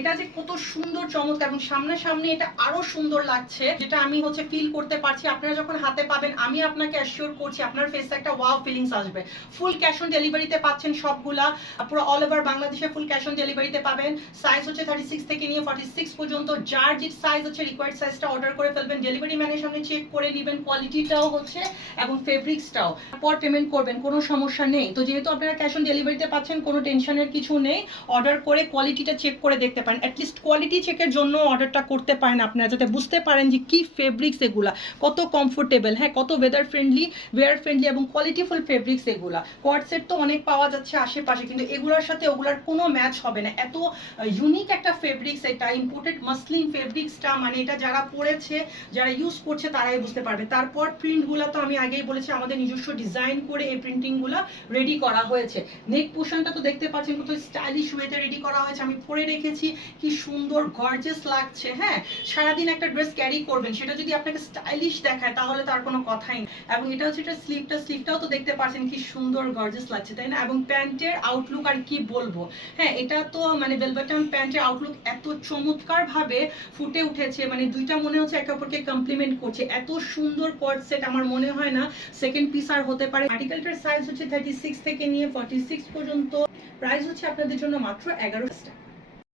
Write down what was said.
এটা যে কত সুন্দর চমৎকার এবং সামনাসামনি এটা আরো সুন্দর লাগছে, যেটা আমি ফিল করতে পারছি। আপনারা যখন হাতে পাবেন আমি আপনাকে অ্যাসিওর করছি আপনার ফেসে একটা ওয়াও ফিলিংস আসবে। ফুল ক্যাশ অন ডেলিভারিতে পাচ্ছেন সবগুলা, পুরো অল ওভার বাংলাদেশে ফুল ক্যাশ অন ডেলিভারিতে পাবেন। সাইজ 36 থেকে নিয়ে 46 পর্যন্ত, যার যে সাইজ রিকোয়ার্ড সাইজটা অর্ডার করে ফেলবেন। ডেলিভারি ম্যানের সামনে চেক করে নেবেন কোয়ালিটিটাও এবং ফেব্রিক্সটাও, পর পেমেন্ট করবেন, কোনো সমস্যা নেই। তো যেহেতু আপনারা ক্যাশ অন ডেলিভারিতে পাচ্ছেন কোনো টেনশনের কিছু নেই, অর্ডার করে কোয়ালিটিটা চেক করে দেখতে পারেন। অ্যাটলিস্ট কোয়ালিটি চেকের জন্য অর্ডারটা করতে পারেন আপনারা, যাতে বুঝতে পারেন যে কি ফেব্রিক্স এগুলা, কত কমফোর্টেবল, হ্যাঁ কত ওয়েদার ফ্রেন্ডলি, ওয়্যার ফ্রেন্ডলি এবং কোয়ালিটিফুল ফেব্রিক্স এগুলা। কোয়ার্ড সেট তো অনেক পাওয়া যাচ্ছে আশেপাশে, কিন্তু এগুলোর সাথে ওগুলার কোনো ম্যাচ হবে না। এত ইউনিক একটা ফেব্রিক্স এটা, ইম্পোর্টেড মাসলিন ফেব্রিক্সটা, মানে এটা যারা পরেছে যারা ইউজ করছে তারাই বুঝতে পারবে। তারপর প্রিন্টগুলো তো আমি আগেই বলেছি আমাদের নিজস্ব ডিজাইন করে এই প্রিন্টিংগুলো রেডি করা হয়েছে। নেক পোর্শনটা তো দেখতে পাচ্ছেন কত স্টাইলিশ ওয়েতে রেডি করা হয়েছে, আমি পরে রেখেছি, কি সুন্দর গর্জিয়াস লাগছে। হ্যাঁ, সারাদিন একটা ড্রেস ক্যারি করবেন, সেটা যদি আপনাকে স্টাইলিশ দেখায় তাহলে তার কোনো কথাই নেই। এবং এটা এটা স্লিভটাও তো দেখতে পাচ্ছেন কি সুন্দর গর্জিয়াস লাগছে, তাই না? এবং প্যান্টের আউটলুক আর কি বলবো, হ্যাঁ এটা তো বেলবাটন প্যান্টের আউটলুক এত চমৎকার ভাবে ফুটে উঠেছে, দুইটা মনে হচ্ছে একে অপরকে কমপ্লিমেন্ট করছে। এত সুন্দর কোয়ার্ড সেট আমার মনে হয় না সেকেন্ড পিস আর হতে পারে। আর্টিকেলটার সাইজ 36 থেকে নিয়ে 46 পর্যন্ত, প্রাইস আপনাদের জন্য মাত্র 11 টাকা।